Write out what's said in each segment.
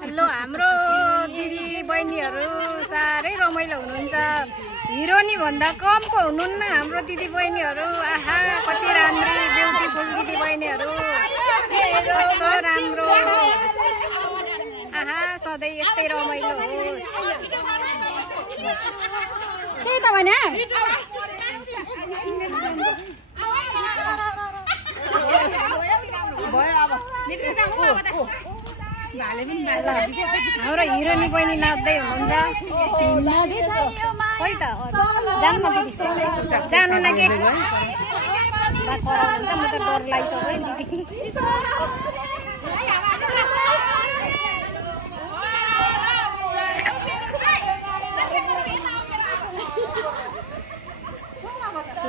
Hello हाम्रो दिदी बहिनीहरू साह्रै रमाइलो हुनुहुन्छ। हिरोनी भन्दा कमको हुनुहुन्न हाम्रो दिदी बहिनीहरू। आहा कति राम्री ब्युटिफुल दिदी बहिनीहरू, कस्तो राम्रो। आहा सधैँ यस्तै रमाइलो होस्। के त भने हाम्रो हिरोनी बहिनी नाच्दै हुनुहुन्छ। खोइ त जानु न दिदी, जानु न के बात गराउनुहुन्छ। म त डर लागिसक्यो दिदी।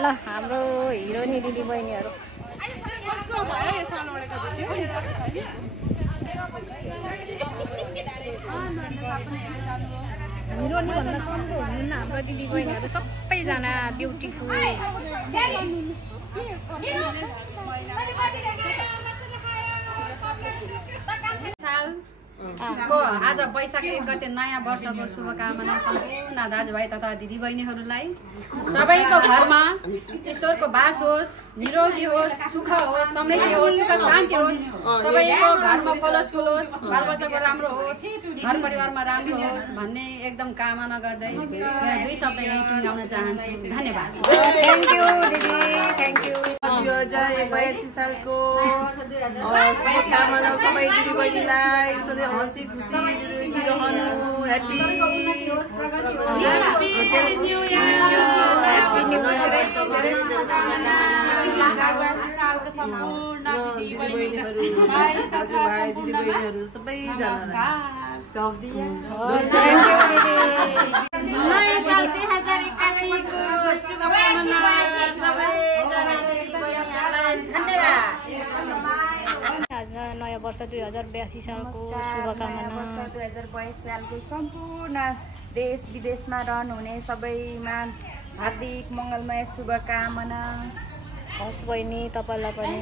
ल हाम्रो हिरोनी दिदी बहिनीहरू हिरोनी भन्दा कमको हुनुहुन्न हाम्रो दिदी बहिनीहरू, सबैजना ब्युटिफुल। को आज वैशाख 1 गते नयाँ वर्षको शुभकामना सम्पूर्ण दाजुभाइ तथा दिदीबहिनीहरूलाई। सबैको घरमा ईश्वरको बास होस्, निरोगी होस्, सुख होस्, समृद्धि होस्, सुख शान्ति होस्। सबैको घरमा फलफुल होस्, बालबच्चाको राम्रो होस्, घर परिवारमा राम्रो होस् भन्ने एकदम कामना गर्दै मेरो 2 शब्द यही टुङ्गाउन चाहन्छु। धन्यवाद। थ्याङ्क यू दिदी, थ्याङ्क यू। 2082 सालको शुभकामना सबै दिदीबहिनीलाई। सधैँ हँसी खुसी रहनु। Happy new year. सालको सम्पूर्ण दिदीबहिनीहरू सबैजना नयाँ साल 2081 को शुभकामना सबैजना दिदीबहिनीहरूलाई। धन्यवाद। आज नयाँ वर्ष 2082 सालको शुभकामना। 2022 सालको सम्पूर्ण देश विदेशमा रहनुहुने सबैमा हार्दिक मङ्गलमय शुभकामना। हस् बहिनी, तपाईँलाई पनि।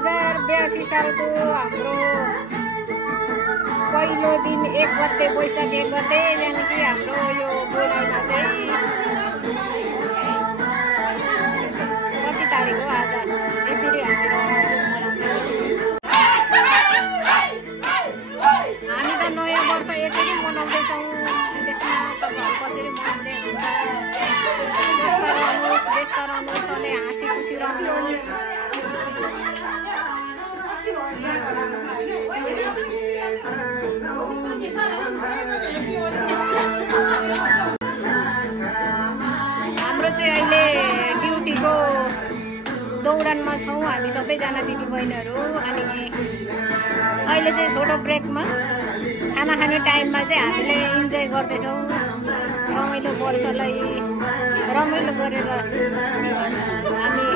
2082 सालको हाम्रो पहिलो दिन 1 गते वैशाख 1 गते यानि कि हाम्रो यो बोनाइमा चाहिँ कति तारिक हो आज यसरी हामी त नयाँ वर्ष यसरी मनाउँदैछौँ। त्यसमा तपाईँहरू कसरी मनाउँदै हुनुहुन्छ? व्यस्त रहनुहोस्, सधैँ हाँसी खुसी रहनुहोस्। हाम्रो चाहिँ अहिले ड्युटीको दौडानमा छौँ हामी सबैजना दिदीबहिनीहरू। अनि अहिले चाहिँ छोटो ब्रेकमा खाना खाने टाइममा चाहिँ हामीले इन्जोय गर्दैछौँ। रमाइलो वर्षलाई रमाइलो गरेर हामी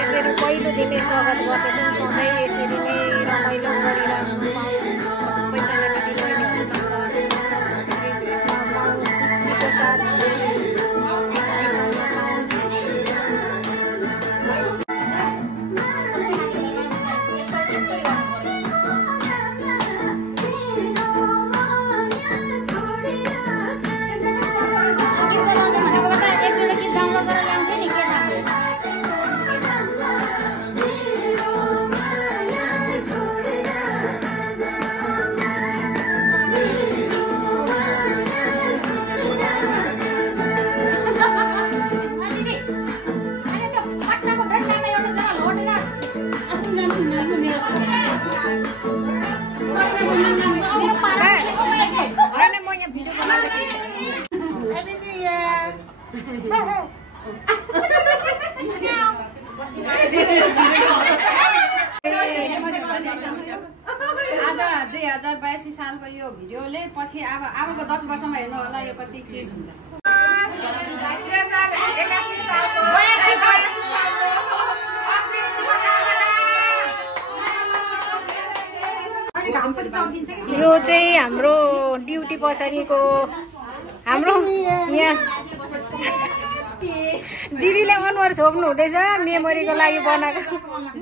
यसरी पहिलो दिनै स्वागत गर्दैछौँ। सधैँ यसरी नै रमाइलो गरिरहनु पाऊँ सबैजना दिदीबहिनीहरूसँग खुसीको साथ। आज 2082 सालको यो भिडियोले पछि अबको 10 वर्षमा हेर्नु होला यो कति चेन्ज हुन्छ। 2081 सालको यो चाहिँ हाम्रो ड्युटी पछाडिको हाम्रो यहाँ दिदीले अनुहार छोप्नु हुँदैछ। मेमोरीको लागि बनाएको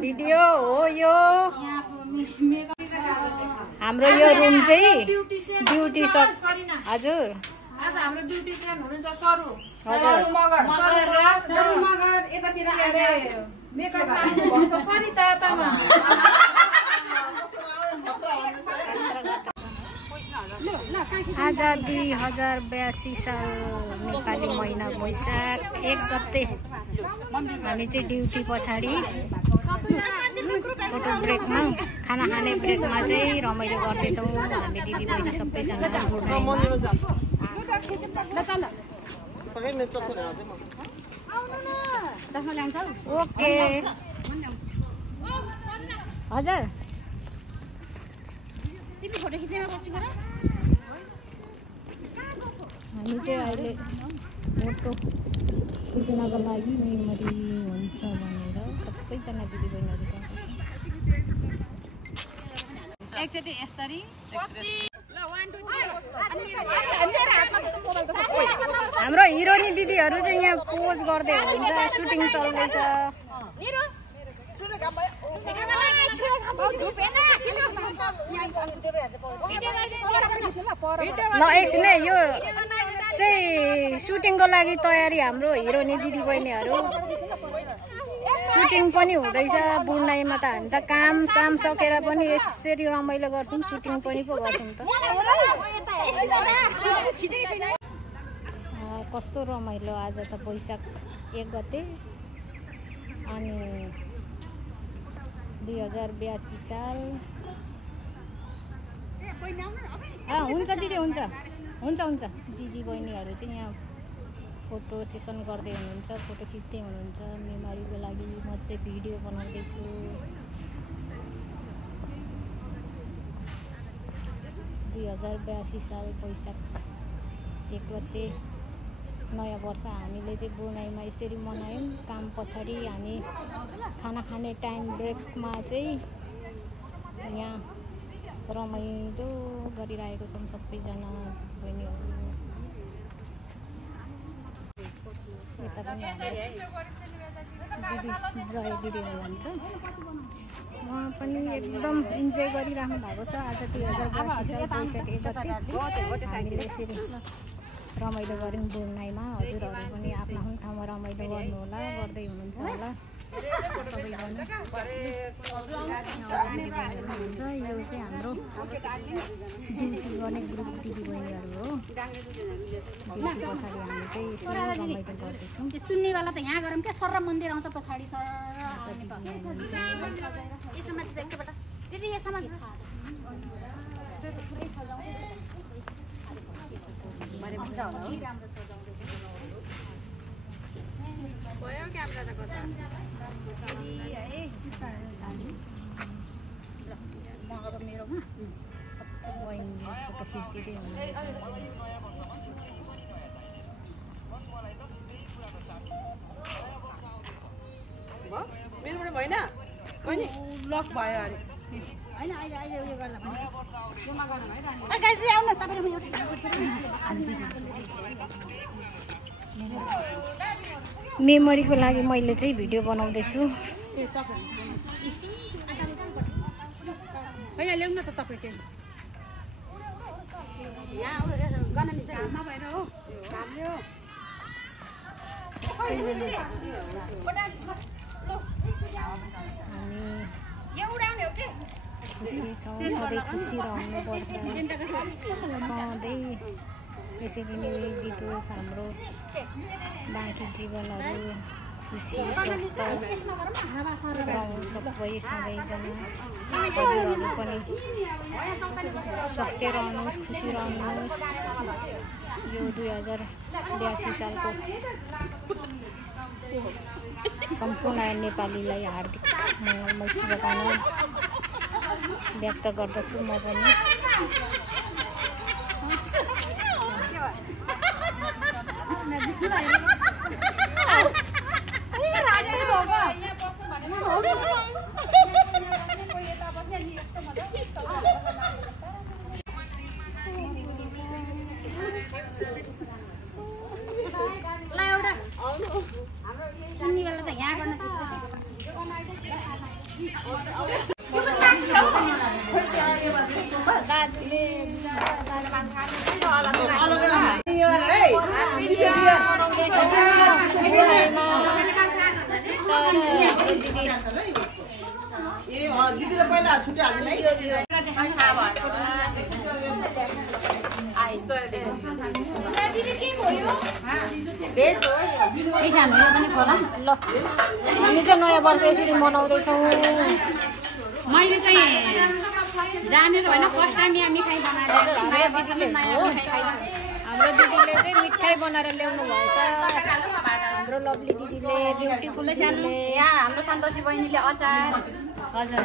भिडियो हो यो। हाम्रो यो रुम चाहिँ ड्युटी सक हजुर आज हाम्रो ब्युटिसियन हुनुहुन्छ सरू मगर यतातिर मेकअप भन्छ सरिता तामा। आज 2082 साल नेपाली महिना वैशाख 1 गते हामी चाहिँ ड्युटी पछाडि फोटो ब्रेकमा खाना खाने ब्रेकमा चाहिँ रमाइलो गर्दैछौँ हामी दिदीबहिनी सबैजना। ओके हजुर हामी चाहिँ अहिले फोटो खिच्नको लागि मेमोरी हुन्छ भनेर सबैजना दिदीबहिनीहरू एकचोटि यसरी हाम्रो हिरोनी दिदीहरू चाहिँ यहाँ पोज गर्दै हुनुहुन्छ। सुटिङ चल्दैछ। ल एकछिन है यो चाहिँ सुटिङको लागि तयारी हाम्रो हिरोनी दिदीबहिनीहरू सुटिङ पनि हुँदैछ। बुढाइमा त हामी त काम साम सकेर पनि यसरी रमाइलो गर्छौँ सुटिङ पनि पो गर्छौँ त। कस्तो रमाइलो आज त वैशाख 1 गते अनि 2082 साल। हुन्छ दिदी हुन्छ हुन्छ हुन्छ दिदी बहिनीहरू चाहिँ यहाँ फोटो सेसन गर्दै हुनुहुन्छ फोटो खिच्दै हुनुहुन्छ मेमोरीको लागि। म चाहिँ भिडियो बनाउँदैछु। 2082 साल वैशाख 1 गते नयाँ वर्ष हामीले चाहिँ बुनाइमा यसरी मनायौँ। काम पछाडि हामी खाना खाने टाइम ब्रेकमा चाहिँ यहाँ रमाइलो गरिरहेको छौँ सबैजना बहिनीहरू। यता पनि जय दिदी हुनुहुन्छ उहाँ पनि एकदम इन्जोय गरिराख्नु भएको छ। आज 2082 साल वैशाख 31 हामीले यसरी रमाइलो गऱ्यौँ बोर्नाइमा। हजुरहरू पनि आफ्नो आफ्नो ठाउँमा रमाइलो गर्नु होला, गर्दै हुनुहुन्छ होला सबैजना हुनुहुन्छ। यो चाहिँ हाम्रो ड्युटी गर्ने ग्रुप दिदीबहिनीहरू हो। ड्युटी पछाडि हामी चाहिँ यसो रमाइलो गर्दैछौँ। त्यो चुन्नीवाला त यहाँ गरौँ क्या, सर मन्दिर आउँछ पछाडि सर दिदी यसमा मेरोमा फोटो खिचिदिँदै मेरोबाट भएन ब्लक भयो अरे होइन अहिले अहिले उयो गर्दा गाइस आउन तपाईहरु मेमोरीको लागि मैले चाहिँ भिडियो बनाउँदैछु। हैन ल्याउन न त तपाई के यहाँ गर्न नि घाममा भएर हो घामले खुसी छौँ, सधैँ खुसी रहनुपर्छ। सधैँ यसरी नै बितोस् हाम्रो बाँकी जीवनहरू खुसी स्वस्थ रहौँ सबै सबैजना। हजुरहरू पनि स्वस्थ रहनुहोस्, खुसी रहनुहोस्। यो 2082 सालको सम्पूर्ण नेपालीलाई हार्दिक मङ्गलमय शुभकामना व्यक्त गर्दछु म पनि। चुन्नीवाला त यहाँ गर्न दिदीलाई पहिला छुट्टी हाल्दैन ल हामी चाहिँ नयाँ वर्ष यसरी मनाउँदैछौँ। मैले चाहिँ जानेर होइन फर्स्ट टाइम यहाँ मिठाई बनाएर हाम्रो दिदीले चाहिँ मिठाई बनाएर ल्याउनु भएछ। हाम्रो लभली दिदीले ब्युटिफुल सानोले यहाँ हाम्रो सन्तोषी बहिनीले अचार हजुर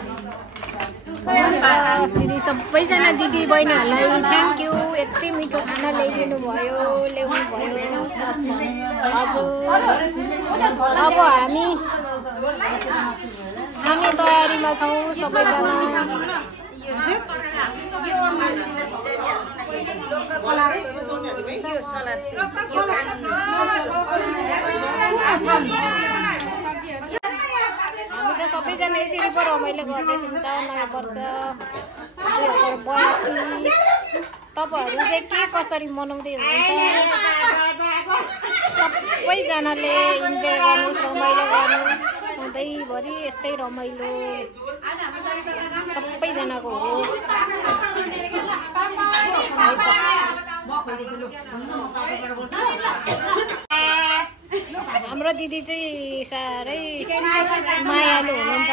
दिदी सबैजना दिदी बहिनीहरूलाई थ्याङ्क यू। यति मिठो खाना ल्याइदिनु भयो, ल्याउनु भयो। हजुर अब हामी खाने तयारीमा छौँ सबैजना। हामी त सबैजना यसरी पो रमाइलो गर्दैछौँ त नयाँ वर्ष 2082। तपाईँहरू चाहिँ के कसरी मनाउँदै हुनुहुन्छ? सबैजनाले इन्जोय गर्नुहोस्, रमाइलो गर्नुहोस्। सधैँभरि यस्तै रमाइलो सबैजनाको होस्। हाम्रो दिदी चाहिँ साह्रै मायालु हुनुहुन्छ।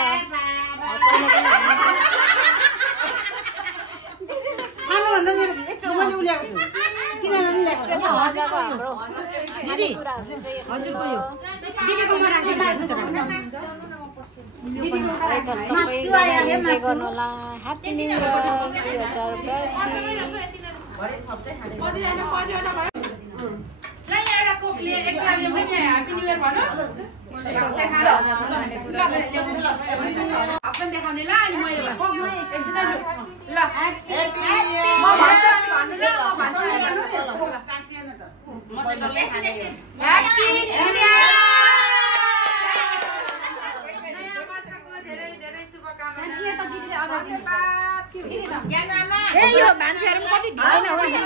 गर्नुहोला ह्याप्पी न्यु इयर 2082। यो मान्छेहरु पनि कति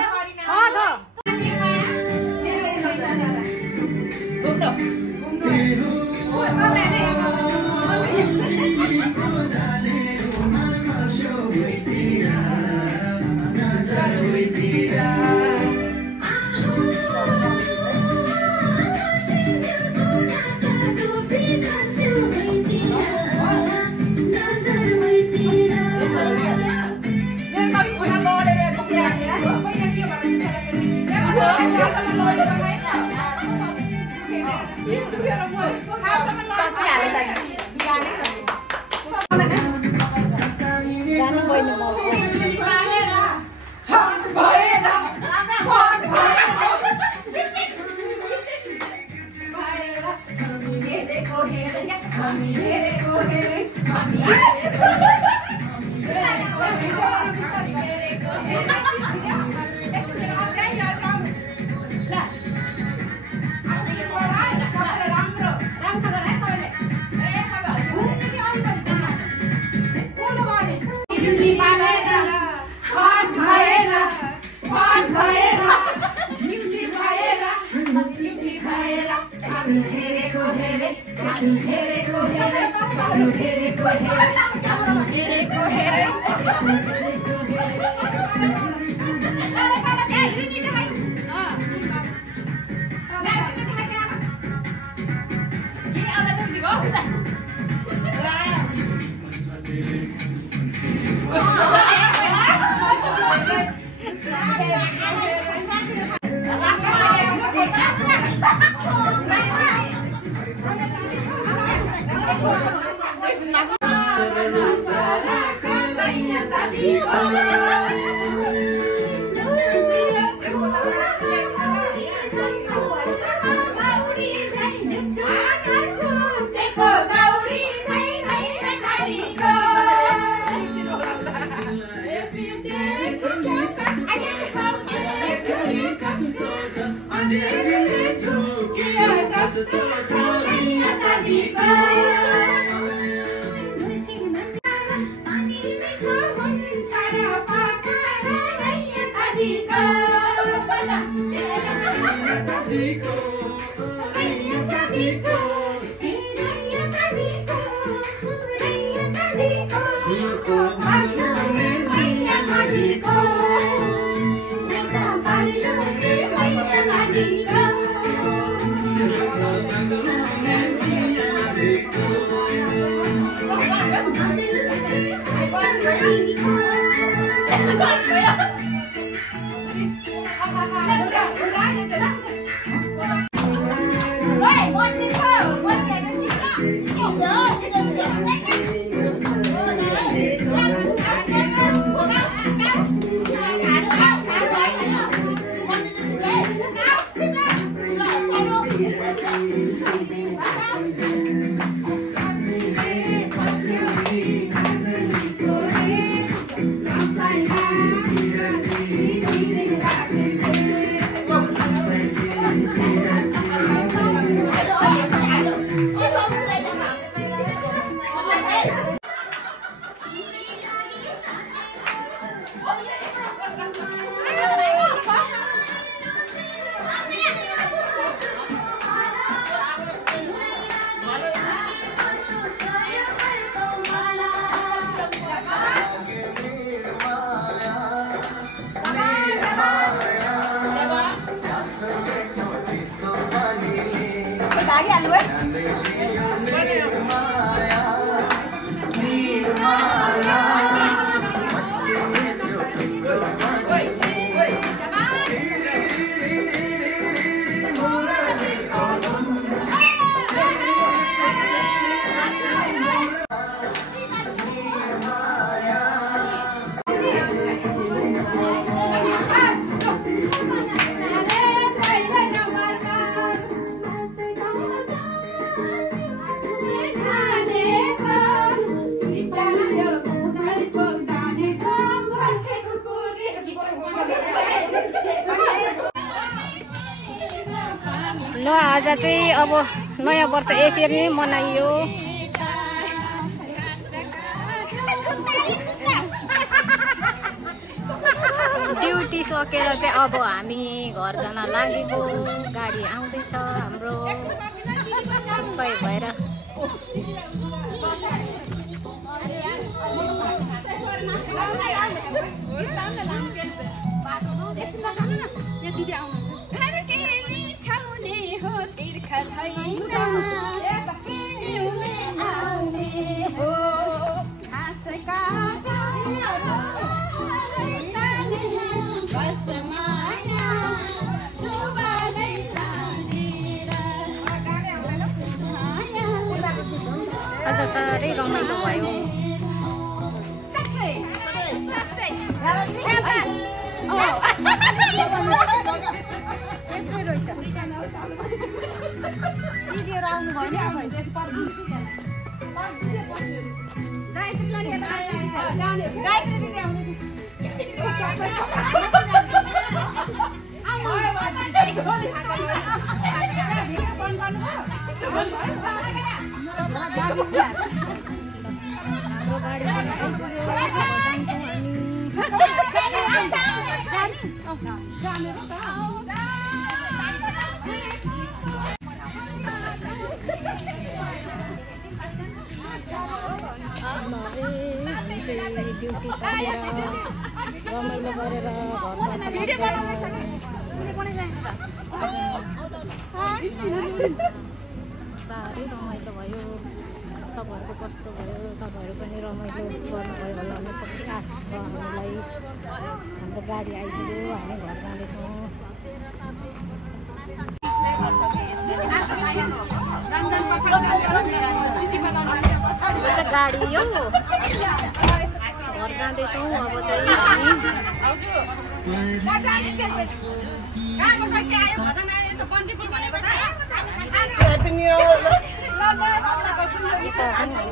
ल आज चाहिँ अब नयाँ वर्ष यसरी नै मनाइयो। सकेर चाहिँ अब हामी घर जान लागेको। गाडी आउँदैछ हाम्रो सबै भएर। आज साह्रै रमाइलो भयो। ड्युटी सकेर रमाइलो गरेर साह्रै रमाइलो भयो। तपाईँहरूको कस्तो भयो? तपाईँहरू पनि रमाइलो गर्नुभयो होला भन्ने पक्कै आश छ हामीलाई। हाम्रो गाडी आइदियो, हामी घर जाँदैछौँ। गाडी हो घर जाँदैछौँ अब चाहिँ हामी